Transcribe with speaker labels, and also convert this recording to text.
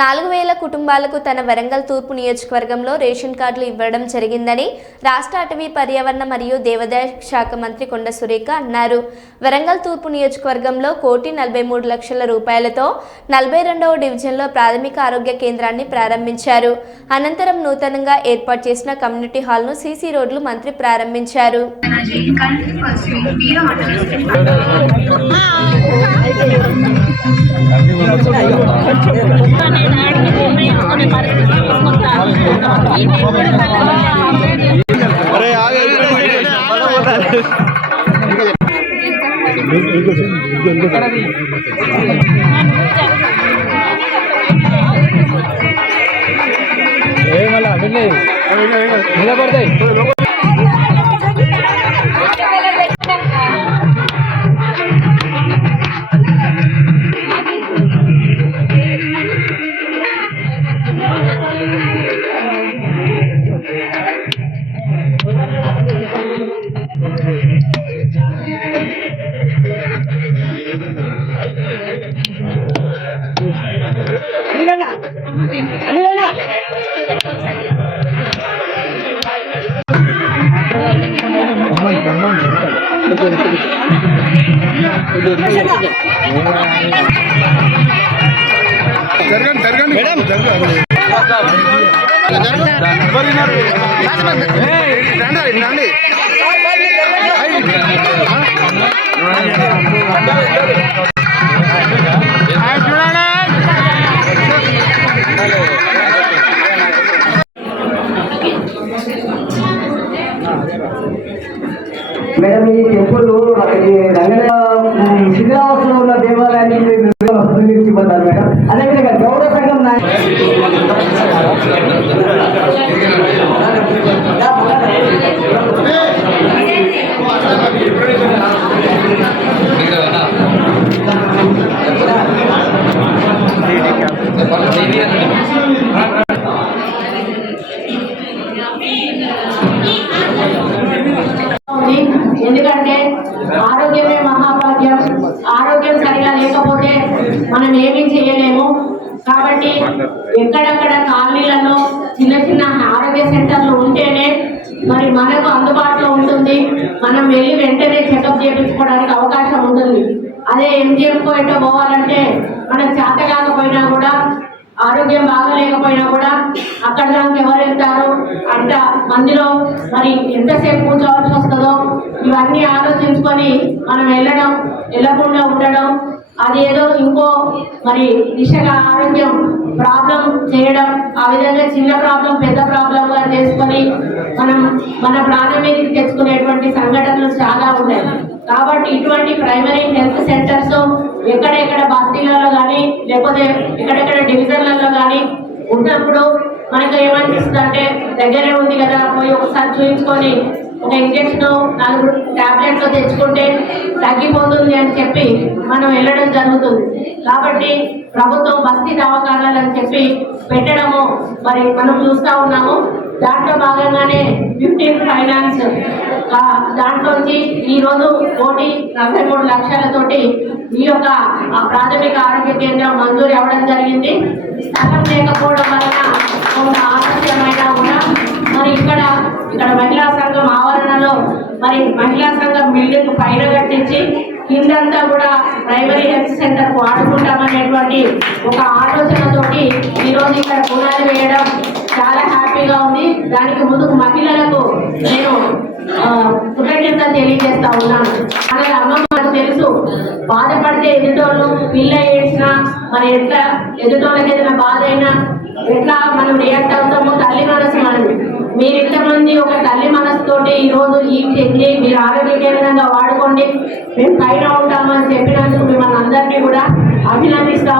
Speaker 1: నాలుగు వేల కుటుంబాలకు తన వరంగల్ తూర్పు నియోజకవర్గంలో రేషన్ కార్డులు ఇవ్వడం జరిగిందని రాష్ట్ర అటవీ పర్యావరణ మరియు దేవాదాయ శాఖ మంత్రి కొండ సురేఖ అన్నారు. వరంగల్ తూర్పు నియోజకవర్గంలో కోటి నలభై మూడు లక్షల రూపాయలతో నలభై రెండవ డివిజన్లో ప్రాథమిక ఆరోగ్య కేంద్రాన్ని ప్రారంభించారు. అనంతరం నూతనంగా ఏర్పాటు చేసిన కమ్యూనిటీ హాల్ను సీసీ రోడ్లు మంత్రి ప్రారంభించారు.
Speaker 2: అన్ని నిలబడతాయి. జరగండి జరగండి మేడం జరగండి. రండి రండి
Speaker 3: మేడం ఈ టెంపుల్ అక్కడి రంగన శిథిరావస్థలో ఉన్న దేవాలయాన్ని నిర్మించబడ్డారు మేడం. అదేవిధంగా గౌడ సంఘం నాయ-
Speaker 4: ఉంది ఎందుకంటే ఆరోగ్యమే మహాభాగ్యం. ఆరోగ్యం సరిగా లేకపోతే మనం ఏమీ చేయలేము. కాబట్టి ఎక్కడెక్కడ కాలనీలలో చిన్న చిన్న ఆరోగ్య సెంటర్లు ఉంటేనే మరి మనకు అందుబాటులో ఉంటుంది. మనం వెళ్ళి వెంటనే చెకప్ చేయించుకోవడానికి అవకాశం ఉంటుంది. అదే ఎంజిఎం పోయిట పోవాలంటే మనం చేత కాకపోయినా కూడా ఆరోగ్యం బాగలేకపోయినా కూడా అక్కడ దానికి ఎవరు వెళ్తారు? అంట మందిలో మరి ఎంతసేపు కూర్చోవాల్సి వస్తుందో ఇవన్నీ ఆలోచించుకొని మనం వెళ్ళడం వెళ్ళకుండా ఉండడం అది ఏదో ఇంకో మరి దిశగా ఆరోగ్యం ప్రాబ్లం చేయడం ఆ విధంగా చిన్న ప్రాబ్లం పెద్ద ప్రాబ్లంగా చేసుకొని మనం మన ప్రాణం మీదకి తెచ్చుకునేటువంటి సంఘటనలు చాలా ఉన్నాయి. కాబట్టి ఇటువంటి ప్రైమరీ హెల్త్ సెంటర్స్ ఎక్కడెక్కడ బస్తీలలో లేకపోతే ఎక్కడెక్కడ డివిజన్లలో కానీ ఉన్నప్పుడు మనకు ఏమనిపిస్తుంది అంటే దగ్గరే ఉంది కదా పోయి ఒకసారి చూపించుకొని ఒక ఇంజక్షన్ నాలుగు టాబ్లెట్లు తెచ్చుకుంటే తగ్గిపోతుంది అని చెప్పి మనం వెళ్ళడం జరుగుతుంది. కాబట్టి ప్రభుత్వం బస్తీ దవాఖానాలు అని చెప్పి పెట్టడము మరి మనం చూస్తూ ఉన్నాము. దాంట్లో భాగంగానే ఫిఫ్టీన్ ఫైనాన్స్. దాంట్లోంచి ఈరోజు కోటి నలభై మూడు లక్షలతోటి ఈ యొక్క ప్రాథమిక ఆరోగ్య కేంద్రం మంజూరు అవ్వడం జరిగింది. స్థలం లేకపోవడం వలన కొంత ఆలస్యమైనా కూడా మరి ఇక్కడ ఇక్కడ మహిళా సంఘం ఆవరణలో మరి మహిళా సంఘం బిల్డింగ్ పైన కట్టించి కిందంతా కూడా ప్రైమరీ హెల్త్ సెంటర్కు వాడుకుంటామనేటువంటి ఒక ఆలోచనతోటి ఈరోజు ఇక్కడ పునాది వేయడం చాలా హ్యాపీగా ఉంది. దానికి ముందుకు మహిళలకు నేను కృతజ్ఞత తెలియజేస్తా ఉన్నాను. అలాగే అమ్మమ్మ తెలుసు బాధపడితే ఎదుటోళ్ళు పిల్ల ఏడ్చినా మరి ఎట్లా ఎదుటోళ్ళకి ఏదైనా బాధ అయినా ఎట్లా మనం రియాక్ట్ అవుతామో తల్లి మనసు మనది. మీరు ఇంతమంది ఒక తల్లి మనసుతోటి ఈరోజు ఈ చెంది మీరు ఆరోగ్య కేంద్రంగా వాడుకోండి. మేము పైన ఉంటామని చెప్పినందుకు మిమ్మల్ని అందరినీ కూడా అభినందిస్తా